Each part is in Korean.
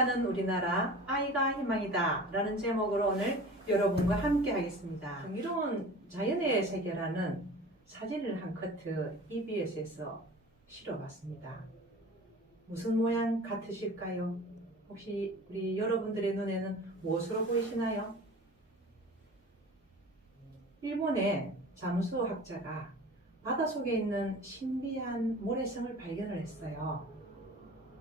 함께하는 우리나라 아이가 희망이다 라는 제목으로 오늘 여러분과 함께 하겠습니다. 경이로운 자연의 세계라는 사진을 한 커트 EBS에서 실어봤습니다. 무슨 모양 같으실까요? 혹시 우리 여러분들의 눈에는 무엇으로 보이시나요? 일본의 잠수학자가 바닷속에 있는 신비한 모래성을 발견을 했어요.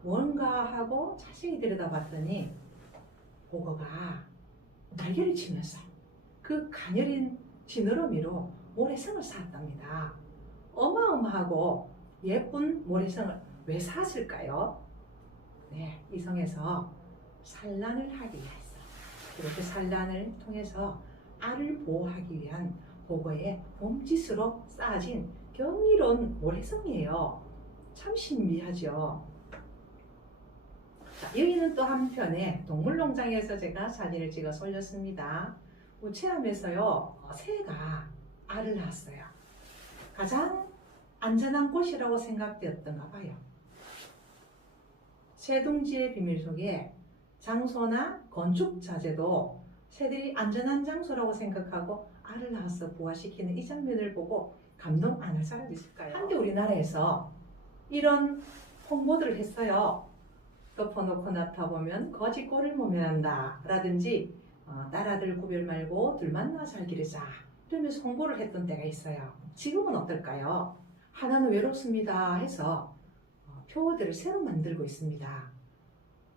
뭔가 하고 자세히 들여다봤더니 고거가 날개를 치면서 그 가녀린 지느러미로 모래성을 쌓았답니다. 어마어마하고 예쁜 모래성을 왜 쌓았을까요? 네, 이 성에서 산란을 하기 위해서, 그리고 그 산란을 통해서 알을 보호하기 위한 고거의 몸짓으로 쌓아진 경이로운 모래성이에요. 참 신비하죠. 자, 여기는 또 한편에 동물농장에서 제가 사진을 찍어서 올렸습니다. 우체함에서요, 새가 알을 낳았어요. 가장 안전한 곳이라고 생각되었던가 봐요. 새둥지의 비밀 속에 장소나 건축 자재도 새들이 안전한 장소라고 생각하고 알을 낳아서 부화시키는 이 장면을 보고 감동 안 할 사람이 있을까요? 한때 우리나라에서 이런 홍보들을 했어요. 덮어놓고 나타보면 거지 꼴을 모면한다 라든지 딸아들 구별 말고 둘만 낳아 살기를 자 이러면서 홍보를 했던 때가 있어요. 지금은 어떨까요? 하나는 외롭습니다 해서 표어들을 새로 만들고 있습니다.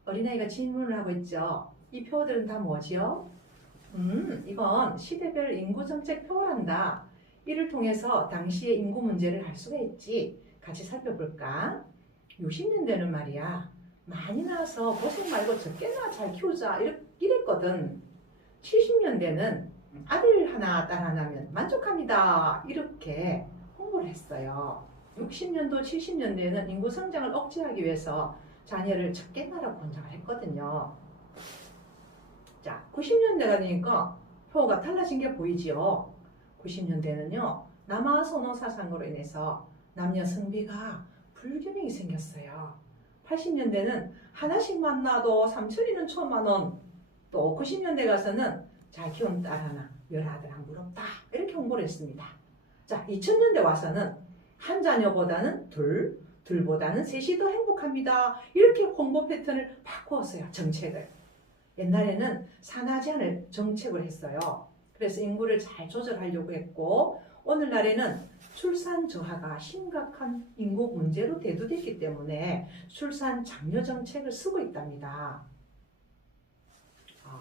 어린아이가 질문을 하고 있죠. 이 표어들은 다 뭐지요? 이건 시대별 인구정책 표어란다. 이를 통해서 당시의 인구 문제를 알 수가 있지. 같이 살펴볼까? 60년대는 말이야. 많이 낳아서 고생 말고 적게 낳아 잘 키우자 이랬거든. 70년대는 아들 하나 딸 하나면 만족합니다. 이렇게 홍보를 했어요. 60년도 70년대에는 인구 성장을 억제하기 위해서 자녀를 적게 낳으라고 권장을 했거든요. 자, 90년대가 되니까 표가 달라진 게 보이지요. 90년대는요, 남아 선호 사상으로 인해서 남녀 성비가 불균형이 생겼어요. 80년대는 하나씩만 낳아도 삼천이는 천만원, 또 90년대 가서는 잘 키운 딸 하나, 열아들 안 부럽다 이렇게 홍보를 했습니다. 자, 2000년대 와서는 한 자녀보다는 둘보다는 셋이 더 행복합니다. 이렇게 홍보 패턴을 바꾸었어요. 정책을. 옛날에는 산하지 않을 정책을 했어요. 그래서 인구를 잘 조절하려고 했고, 오늘날에는 출산 저하가 심각한 인구 문제로 대두됐기 때문에 출산 장려 정책을 쓰고 있답니다.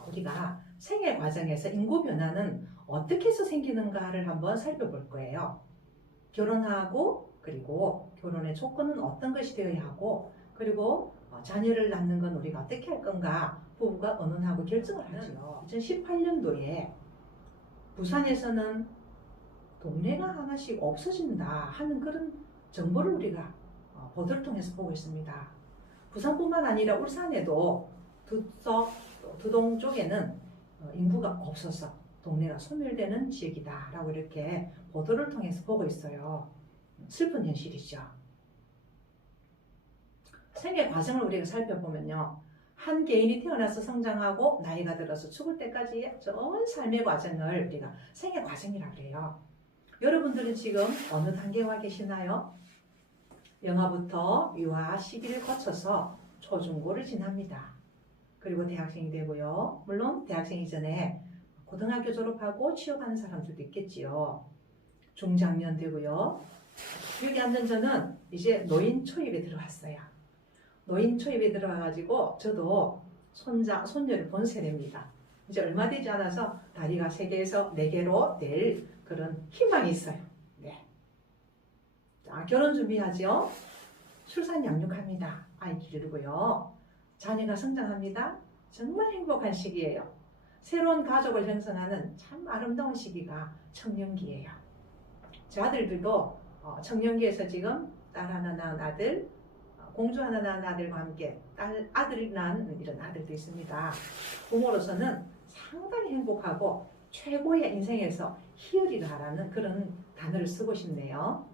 우리가 생애 과정에서 인구 변화는 어떻게 해서 생기는가를 한번 살펴볼 거예요. 결혼하고, 그리고 결혼의 조건은 어떤 것이 되어야 하고, 그리고 자녀를 낳는 건 우리가 어떻게 할 건가 부부가 의논하고 결정을 하죠. 2018년도에 부산에서는 동네가 하나씩 없어진다 하는 그런 정보를 우리가 보도를 통해서 보고 있습니다. 부산뿐만 아니라 울산에도 두동 쪽에는 인구가 없어서 동네가 소멸되는 지역이다 라고 이렇게 보도를 통해서 보고 있어요. 슬픈 현실이죠. 생애 과정을 우리가 살펴보면요, 한 개인이 태어나서 성장하고 나이가 들어서 죽을 때까지의 전 삶의 과정을 우리가 생애 과정이라고 해요. 여러분들은 지금 어느 단계에 와 계시나요? 영아부터 유아 시기를 거쳐서 초중고를 지납니다. 그리고 대학생이 되고요. 물론 대학생 이전에 고등학교 졸업하고 취업하는 사람들도 있겠지요. 중장년 되고요. 여기 앉은 저는 이제 노인 초입에 들어왔어요. 노인 초입에 들어와가지고 저도 손자, 손녀를 본 세대입니다. 이제 얼마 되지 않아서 다리가 3개에서 4개로 될 그런 희망이 있어요. 네. 자, 결혼 준비하죠. 출산 양육합니다. 아이 기르고요. 자녀가 성장합니다. 정말 행복한 시기예요. 새로운 가족을 형성하는 참 아름다운 시기가 청년기예요. 제 아들들도 청년기에서 지금 딸 하나 낳은 아들, 공주 하나 낳은 아들과 함께 아들이 낳은 이런 아들도 있습니다. 부모로서는 상당히 행복하고 최고의 인생에서 희열이라는 그런 단어를 쓰고 싶네요.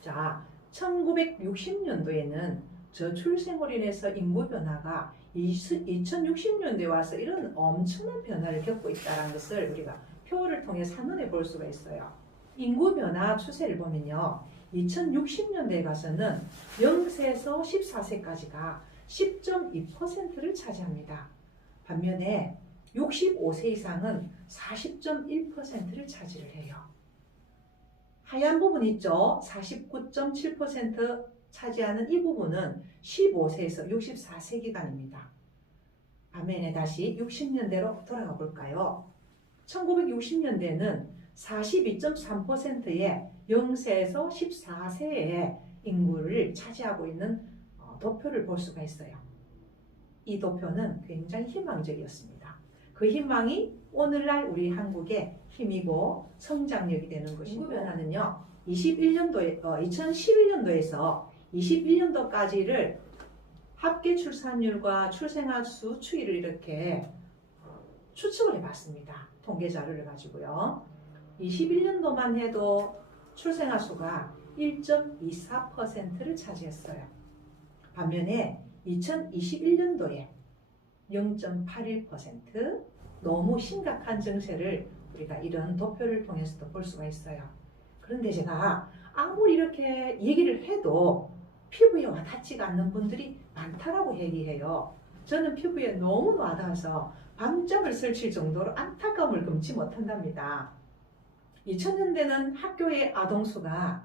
자, 1960년도에는 저출생으로 인해서 인구 변화가 2060년대에 와서 이런 엄청난 변화를 겪고 있다는 것을 우리가 표를 통해 산문해 볼 수가 있어요. 인구 변화 추세를 보면요. 2060년대에 가서는 0세에서 14세까지가 10.2%를 차지합니다. 반면에 65세 이상은 40.1%를 차지를 해요. 하얀 부분 있죠? 49.7% 차지하는 이 부분은 15세에서 64세 기간입니다. 반면에 다시 60년대로 돌아가 볼까요? 1960년대는 42.3%의 0세에서 14세의 인구를 차지하고 있는 도표를 볼 수가 있어요. 이 도표는 굉장히 희망적이었습니다. 그 희망이 오늘날 우리 한국의 힘이고 성장력이 되는 것이고, 인구 변화는요 2011년도에서 21년도까지를 합계 출산율과 출생아 수 추이를 이렇게 추측을 해봤습니다. 통계 자료를 가지고요. 21년도만 해도 출생아 수가 1.24%를 차지했어요. 반면에 2021년도에 0.81%, 너무 심각한 증세를 우리가 이런 도표를 통해서도 볼 수가 있어요. 그런데 제가 아무리 이렇게 얘기를 해도 피부에 와닿지가 않는 분들이 많다라고 얘기해요. 저는 피부에 너무 와닿아서 밤잠을 설칠 정도로 안타까움을 금치 못한답니다. 2000년대는 학교의 아동수가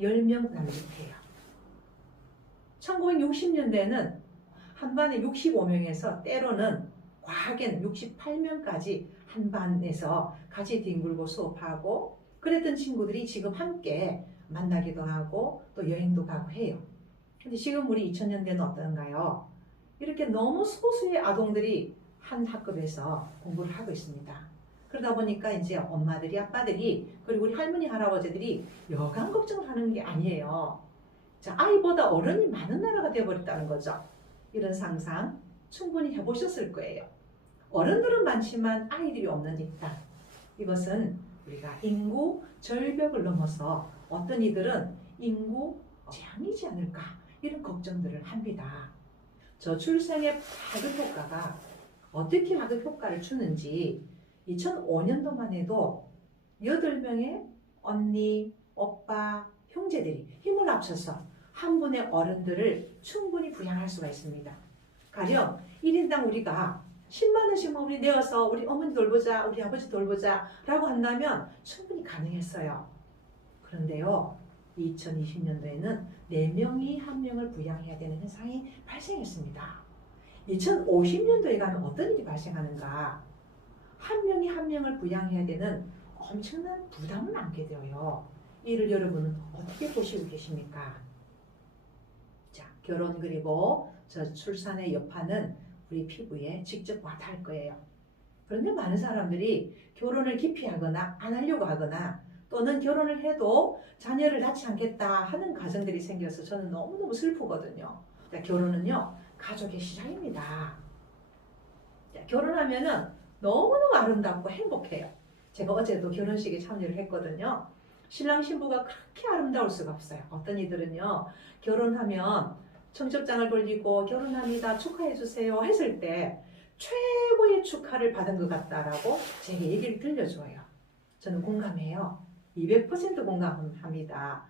10명 남짓해요. 1960년대는 한 반에 65명에서 때로는 과하게는 68명까지 한 반에서 같이 뒹굴고 수업하고 그랬던 친구들이 지금 함께 만나기도 하고 또 여행도 가고 해요. 근데 지금 우리 2000년대는 어떤가요? 이렇게 너무 소수의 아동들이 한 학급에서 공부를 하고 있습니다. 그러다 보니까 이제 엄마들이, 아빠들이, 그리고 우리 할머니, 할아버지들이 여간 걱정을 하는 게 아니에요. 자, 아이보다 어른이 많은 나라가 되어버렸다는 거죠. 이런 상상 충분히 해보셨을 거예요. 어른들은 많지만 아이들이 없는 입장. 이것은 우리가 인구 절벽을 넘어서 어떤 이들은 인구 재앙이지 않을까 이런 걱정들을 합니다. 저출생의 파급 효과가 어떻게 파급 효과를 주는지 2005년도만 해도 8명의 언니, 오빠, 형제들이 힘을 합쳐서 한 분의 어른들을 충분히 부양할 수가 있습니다. 가령 1인당 우리가 10만 원씩만 우리 내어서 우리 어머니 돌보자, 우리 아버지 돌보자 라고 한다면 충분히 가능했어요. 그런데요, 2020년도에는 4명이 1명을 부양해야 되는 현상이 발생했습니다. 2050년도에 가면 어떤 일이 발생하는가? 1명이 1명을 부양해야 되는 엄청난 부담을 안게 되어요. 이를 여러분은 어떻게 보시고 계십니까? 자, 결혼 그리고 저 출산의 여파는 우리 피부에 직접 와닿을 거예요. 그런데 많은 사람들이 결혼을 기피하거나 안 하려고 하거나 또는 결혼을 해도 자녀를 낳지 않겠다 하는 가정들이 생겨서 저는 너무너무 슬프거든요. 자, 결혼은요, 가족의 시작입니다. 자, 결혼하면은 너무너무 아름답고 행복해요. 제가 어제도 결혼식에 참여를 했거든요. 신랑 신부가 그렇게 아름다울 수가 없어요. 어떤 이들은요, 결혼하면 청첩장을 돌리고 결혼합니다 축하해주세요 했을 때 최고의 축하를 받은 것 같다라고 제게 얘기를 들려줘요. 저는 공감해요. 200% 공감합니다.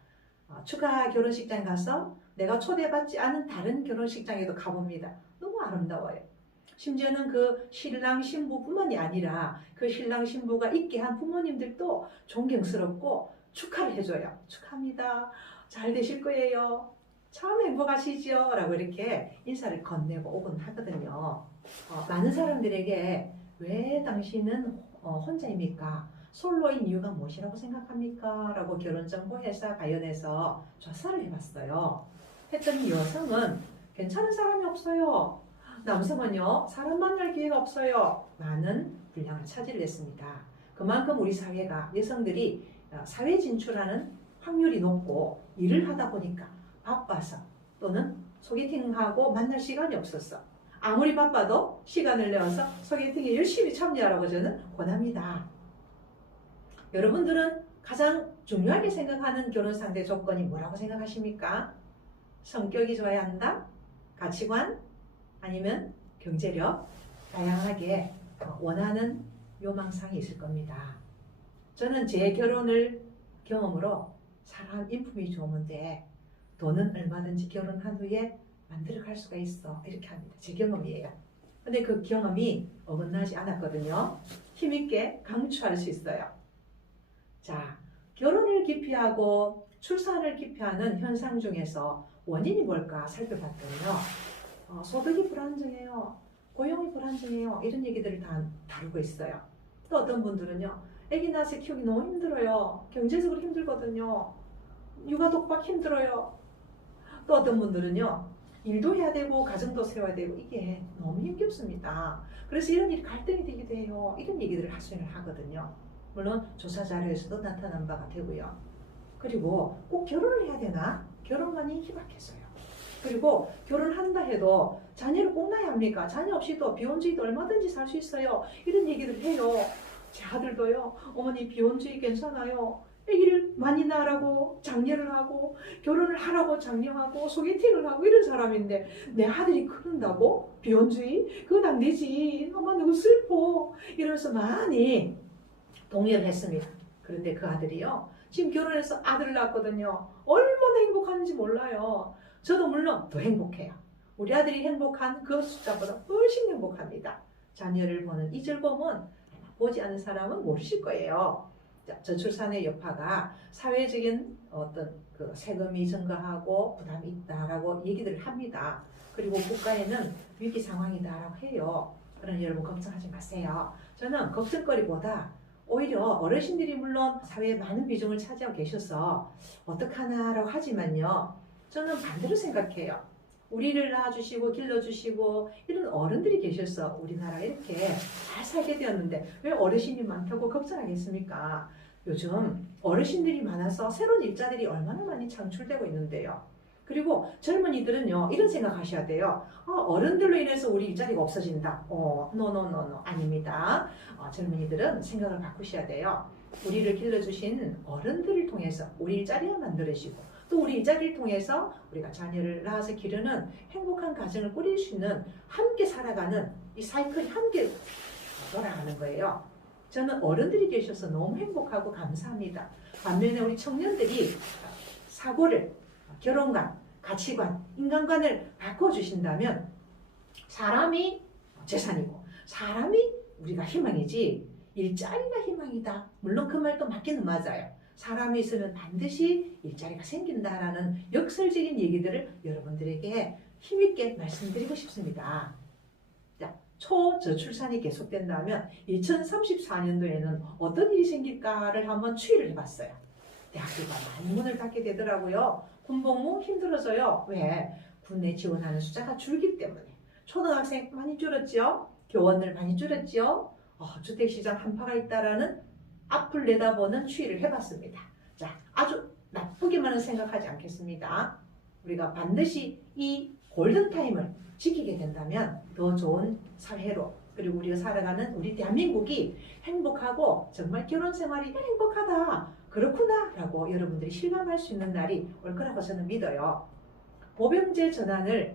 축하 결혼식장 가서 내가 초대받지 않은 다른 결혼식장에도 가봅니다. 너무 아름다워요. 심지어는 그 신랑 신부뿐만이 아니라 그 신랑 신부가 있게 한 부모님들도 존경스럽고 축하를 해줘요. 축하합니다. 잘 되실 거예요. 참 행복하시죠? 라고 이렇게 인사를 건네고 오곤 하거든요. 많은 사람들에게 왜 당신은 혼자입니까? 솔로인 이유가 무엇이라고 생각합니까? 라고 결혼정보회사 관련해서 조사를 해봤어요. 했더니 여성은 괜찮은 사람이 없어요. 남성은요, 사람 만날 기회가 없어요. 많은 분량을 차지를 했습니다. 그만큼 우리 사회가 여성들이 사회 진출하는 확률이 높고 일을 하다 보니까 바빠서 또는 소개팅하고 만날 시간이 없었어. 아무리 바빠도 시간을 내어서 소개팅에 열심히 참여하라고 저는 권합니다. 여러분들은 가장 중요하게 생각하는 결혼 상대 조건이 뭐라고 생각하십니까? 성격이 좋아야 한다? 가치관? 아니면 경제력? 다양하게 원하는 요망상이 있을 겁니다. 저는 제 결혼을 경험으로 사람 인품이 좋으면데 돈은 얼마든지 결혼한 후에 만들어 갈 수가 있어. 이렇게 합니다. 제 경험이에요. 근데 그 경험이 어긋나지 않았거든요. 힘있게 강추할 수 있어요. 자, 결혼을 기피하고 출산을 기피하는 현상 중에서 원인이 뭘까 살펴봤더니요. 소득이 불안정해요. 고용이 불안정해요. 이런 얘기들을 다 다루고 있어요. 또 어떤 분들은요. 아기 낳아서 키우기 너무 힘들어요. 경제적으로 힘들거든요. 육아 독박 힘들어요. 또 어떤 분들은요. 일도 해야 되고 가정도 세워야 되고 이게 너무 힘겹습니다. 그래서 이런 일이 갈등이 되기도 해요. 이런 얘기들을 하소연을 하거든요. 물론 조사 자료에서도 나타난 바가 되고요. 그리고 꼭 결혼을 해야 되나? 결혼만이 희박해서요. 그리고 결혼한다 해도 자녀를 꼭 낳아야 합니까? 자녀 없이도 비혼주의도 얼마든지 살 수 있어요. 이런 얘기를 해요. 제 아들도요. 어머니 비혼주의 괜찮아요. 아기를 많이 낳으라고 장려를 하고 결혼을 하라고 장려하고 소개팅을 하고 이런 사람인데 내 아들이 그런다고? 비혼주의? 그건 안 되지. 엄마 너무 슬퍼. 이러면서 많이 동의를 했습니다. 그런데 그 아들이요. 지금 결혼해서 아들을 낳았거든요. 얼마나 행복하는지 몰라요. 저도 물론 더 행복해요. 우리 아들이 행복한 그 숫자보다 훨씬 행복합니다. 자녀를 보는 이 즐거움은 보지 않는 사람은 모르실 거예요. 자, 저출산의 여파가 사회적인 어떤 그 세금이 증가하고 부담이 있다라고 얘기들을 합니다. 그리고 국가에는 위기 상황이다라고 해요. 그러니 여러분 걱정하지 마세요. 저는 걱정거리보다 오히려 어르신들이 물론 사회에 많은 비중을 차지하고 계셔서 어떡하나라고 하지만요. 저는 반대로 생각해요. 우리를 낳아주시고 길러주시고 이런 어른들이 계셔서 우리나라가 이렇게 잘 살게 되었는데 왜 어르신이 많다고 걱정하겠습니까? 요즘 어르신들이 많아서 새로운 일자리들이 얼마나 많이 창출되고 있는데요. 그리고 젊은이들은요 이런 생각하셔야 돼요. 어른들로 인해서 우리 일자리가 없어진다. 노노노노 아닙니다. 젊은이들은 생각을 바꾸셔야 돼요. 우리를 길러주신 어른들을 통해서 우리 일자리를 만들으시고 또 우리 일자리를 통해서 우리가 자녀를 낳아서 기르는 행복한 가정을 꾸릴 수 있는 함께 살아가는 이 사이클이 함께 돌아가는 거예요. 저는 어른들이 계셔서 너무 행복하고 감사합니다. 반면에 우리 청년들이 사고를 결혼관, 가치관, 인간관을 바꿔주신다면 사람이 재산이고 사람이 우리가 희망이지 일자리가 희망이다. 물론 그 말도 맞기는 맞아요. 사람이 있으면 반드시 일자리가 생긴다라는 역설적인 얘기들을 여러분들에게 힘있게 말씀드리고 싶습니다. 자, 초저출산이 계속된다면 2034년도에는 어떤 일이 생길까를 한번 추이를 해봤어요. 대학교가 많이 문을 닫게 되더라고요. 군복무 힘들어져요. 왜? 군에 지원하는 숫자가 줄기 때문에. 초등학생 많이 줄었죠? 교원들 많이 줄었죠? 주택시장 한파가 있다라는 앞을 내다보는 추이를 해봤습니다. 자, 아주 나쁘게만은 생각하지 않겠습니다. 우리가 반드시 이 골든타임을 지키게 된다면 더 좋은 사회로 그리고 우리가 살아가는 우리 대한민국이 행복하고 정말 결혼 생활이 행복하다. 그렇구나 라고 여러분들이 실감할 수 있는 날이 올 거라고 저는 믿어요. 보병제 전환을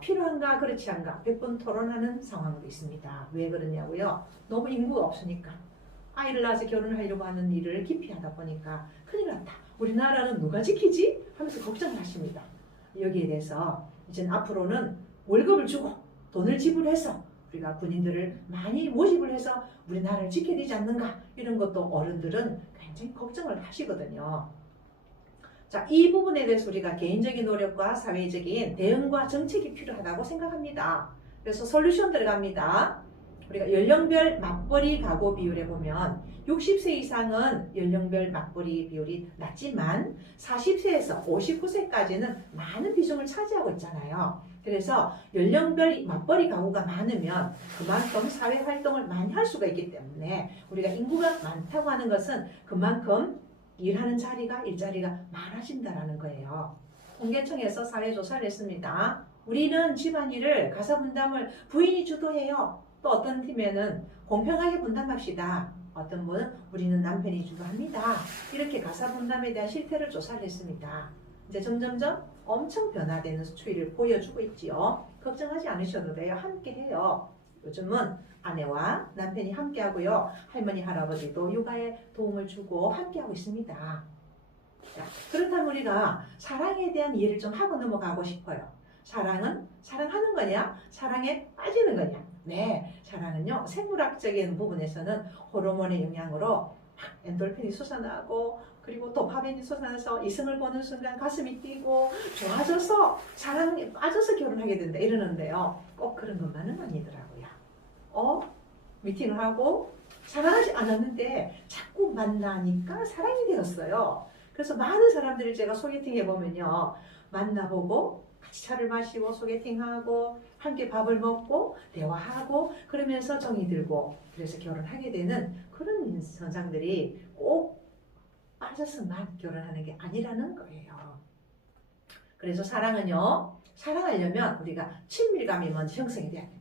필요한가 그렇지 않가 100번 토론하는 상황도 있습니다. 왜 그러냐고요? 너무 인구가 없으니까. 아이를 낳아서 결혼을 하려고 하는 일을 기피하다 보니까 큰일 났다. 우리나라는 누가 지키지? 하면서 걱정을 하십니다. 여기에 대해서 이제 앞으로는 월급을 주고 돈을 지불해서 우리가 군인들을 많이 모집을 해서 우리나라를 지켜야 되지 않는가 이런 것도 어른들은 굉장히 걱정을 하시거든요. 자, 이 부분에 대해서 우리가 개인적인 노력과 사회적인 대응과 정책이 필요하다고 생각합니다. 그래서 솔루션 들어갑니다. 우리가 연령별 맞벌이 가구 비율에 보면 60세 이상은 연령별 맞벌이 비율이 낮지만 40세에서 59세까지는 많은 비중을 차지하고 있잖아요. 그래서 연령별 맞벌이 가구가 많으면 그만큼 사회활동을 많이 할 수가 있기 때문에 우리가 인구가 많다고 하는 것은 그만큼 일하는 자리가 일자리가 많아진다는 거예요. 통계청에서 사회조사를 했습니다. 우리는 집안일을 가사분담을 부인이 주도해요. 또 어떤 팀에는 공평하게 분담합시다. 어떤 분은 우리는 남편이 주도합니다. 이렇게 가사분담에 대한 실태를 조사를 했습니다. 이제 점점점 엄청 변화되는 추이를 보여주고 있지요. 걱정하지 않으셔도 돼요. 함께 해요. 요즘은 아내와 남편이 함께 하고요. 할머니, 할아버지도 육아에 도움을 주고 함께 하고 있습니다. 자, 그렇다면 우리가 사랑에 대한 이해를 좀 하고 넘어가고 싶어요. 사랑은 사랑하는 거냐? 사랑에 빠지는 거냐? 네, 사랑은요. 생물학적인 부분에서는 호르몬의 영향으로 엔돌핀이 솟아나고 그리고 도파민이 솟아나서 이성을 보는 순간 가슴이 뛰고 좋아져서 사랑에 빠져서 결혼하게 된다 이러는데요. 꼭 그런 것만은 아니더라고요. 미팅을 하고 사랑하지 않았는데 자꾸 만나니까 사랑이 되었어요. 그래서 많은 사람들을 제가 소개팅 해보면요. 만나보고 같이 차를 마시고 소개팅하고 함께 밥을 먹고 대화하고 그러면서 정이 들고 그래서 결혼하게 되는 그런 현상들이 꼭 빠져서만 결혼하는 게 아니라는 거예요. 그래서 사랑은요. 사랑하려면 우리가 친밀감이 먼저 형성이 돼야 됩니다.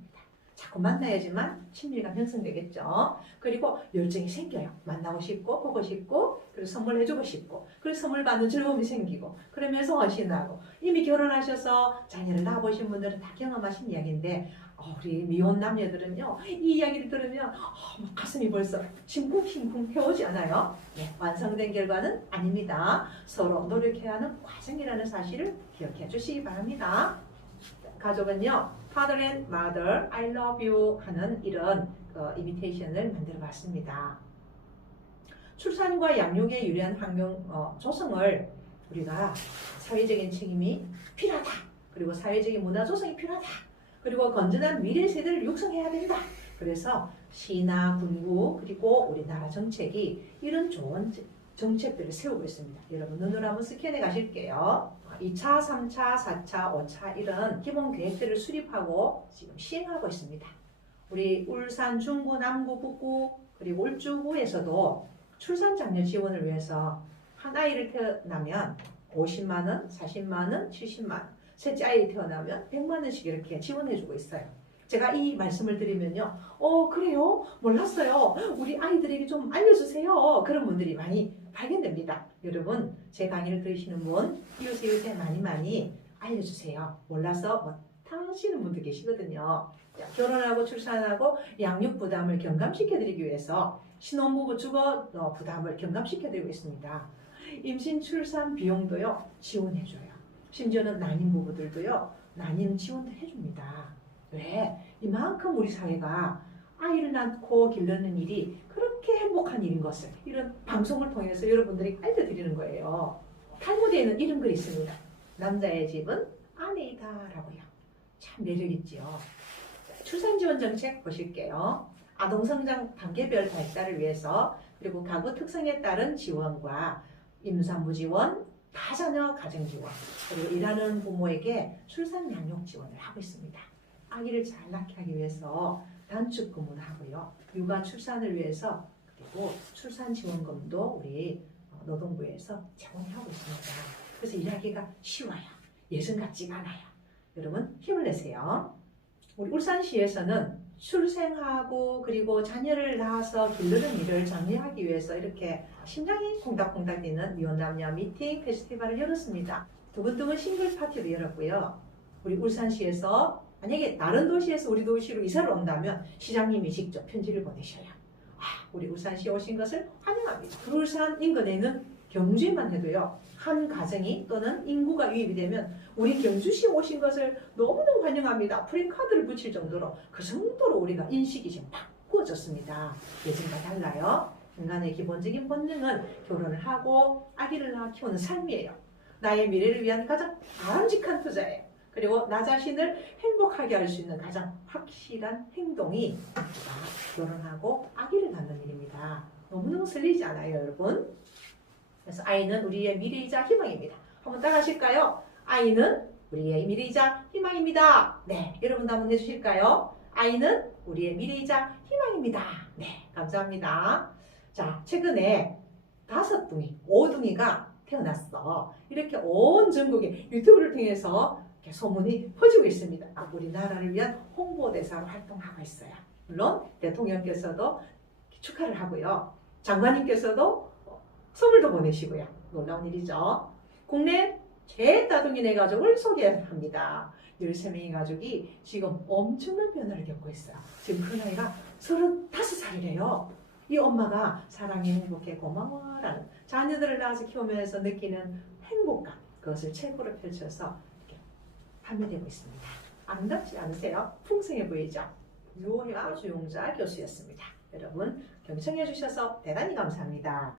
자꾸 만나야지만 친밀감 형성되겠죠. 그리고 열정이 생겨요. 만나고 싶고 보고 싶고 그리고 선물해주고 싶고 그리고 선물 받는 즐거움이 생기고 그러면서 헌신하고 이미 결혼하셔서 자녀를 낳아보신 분들은 다 경험하신 이야기인데 우리 미혼 남녀들은요 이 이야기를 들으면 막 가슴이 벌써 심쿵심쿵 태우지 않아요? 네, 완성된 결과는 아닙니다. 서로 노력해야 하는 과정이라는 사실을 기억해 주시기 바랍니다. 가족은요 Father and Mother, I love you 하는 이런 이미테이션을 만들어 봤습니다. 출산과 양육에 유리한 환경 조성을 우리가 사회적인 책임이 필요하다. 그리고 사회적인 문화 조성이 필요하다. 그리고 건전한 미래 세대를 육성해야 된다. 그래서 시나 군구 그리고 우리나라 정책이 이런 좋은 정책들을 세우고 있습니다. 여러분 눈으로 한번 스캔해 가실게요. 2차, 3차, 4차, 5차 이런 기본 계획들을 수립하고 지금 시행하고 있습니다. 우리 울산 중구, 남구, 북구 그리고 울주구에서도 출산 장려 지원을 위해서 한 아이를 태어나면 50만 원, 40만 원, 70만 원 셋째 아이 태어나면 100만 원씩 이렇게 지원해주고 있어요. 제가 이 말씀을 드리면요. 그래요? 몰랐어요. 우리 아이들에게 좀 알려주세요. 그런 분들이 많이 발견됩니다. 여러분 제 강의를 들으시는 분 이웃에 많이 알려주세요. 몰라서 타시는 분들 계시거든요. 결혼하고 출산하고 양육 부담을 경감시켜드리기 위해서 신혼부부 주거 부담을 경감시켜드리고 있습니다. 임신 출산 비용도요 지원해줘요. 심지어는 난임 부부들도요 난임 지원도 해줍니다. 왜? 이만큼 우리 사회가 아이를 낳고 기르는 일이 그렇게 행복한 일인 것을 이런 방송을 통해서 여러분들이 알려드리는 거예요. 탈무드에는 이런 글이 있습니다. 남자의 집은 아내이다 라고요. 참 매력있지요. 출산지원 정책 보실게요. 아동성장 단계별 발달을 위해서 그리고 가구 특성에 따른 지원과 임산부 지원, 다자녀 가정 지원 그리고 일하는 부모에게 출산 양육 지원을 하고 있습니다. 아기를 잘 낳게 하기 위해서 단축 근무를 하고요. 육아 출산을 위해서 그리고 출산 지원금도 우리 노동부에서 제공하고 있습니다. 그래서 일하기가 쉬워요. 예전 같지가 않아요. 여러분 힘을 내세요. 우리 울산시에서는 출생하고 그리고 자녀를 낳아서 기르는 일을 장려하기 위해서 이렇게 심장이 콩닥콩닥 뛰는 미혼남녀 미팅 페스티벌을 열었습니다. 두근두근 싱글 파티도 열었고요. 우리 울산시에서 만약에 다른 도시에서 우리 도시로 이사를 온다면 시장님이 직접 편지를 보내셔요. 우리 울산시에 오신 것을 환영합니다. 울산 인근에는 경주에만 해도요. 한 가정이 또는 인구가 유입이 되면 우리 경주시에 오신 것을 너무너무 환영합니다. 프랜카드를 붙일 정도로 그 정도로 우리가 인식이 지금 바꾸어졌습니다. 예전과 달라요. 인간의 기본적인 본능은 결혼을 하고 아기를 낳아 키우는 삶이에요. 나의 미래를 위한 가장 바람직한 투자예요. 그리고 나 자신을 행복하게 할 수 있는 가장 확실한 행동이 결혼하고 아기를 낳는 일입니다. 너무너무 설레지 않아요, 여러분? 그래서 아이는 우리의 미래이자 희망입니다. 한번 따라하실까요? 아이는 우리의 미래이자 희망입니다. 네, 여러분도 한번 해주실까요? 아이는 우리의 미래이자 희망입니다. 네, 감사합니다. 자, 최근에 5둥이, 5둥이가 태어났어. 이렇게 온 전국에 유튜브를 통해서 이렇게 소문이 퍼지고 있습니다. 우리나라를 위한 홍보대사로 활동하고 있어요. 물론 대통령께서도 축하를 하고요. 장관님께서도 선물도 보내시고요. 놀라운 일이죠. 국내 최다둥이네 가족을 소개합니다. 13명의 가족이 지금 엄청난 변화를 겪고 있어요. 지금 그 나이가 35살이래요. 이 엄마가 사랑해, 행복해, 고마워라는 자녀들을 낳아서 키우면서 느끼는 행복감, 그것을 책으로 펼쳐서 이렇게 판매되고 있습니다. 아름답지 않으세요? 풍성해 보이죠? 유호혜와 주용자 교수였습니다. 여러분 경청해 주셔서 대단히 감사합니다.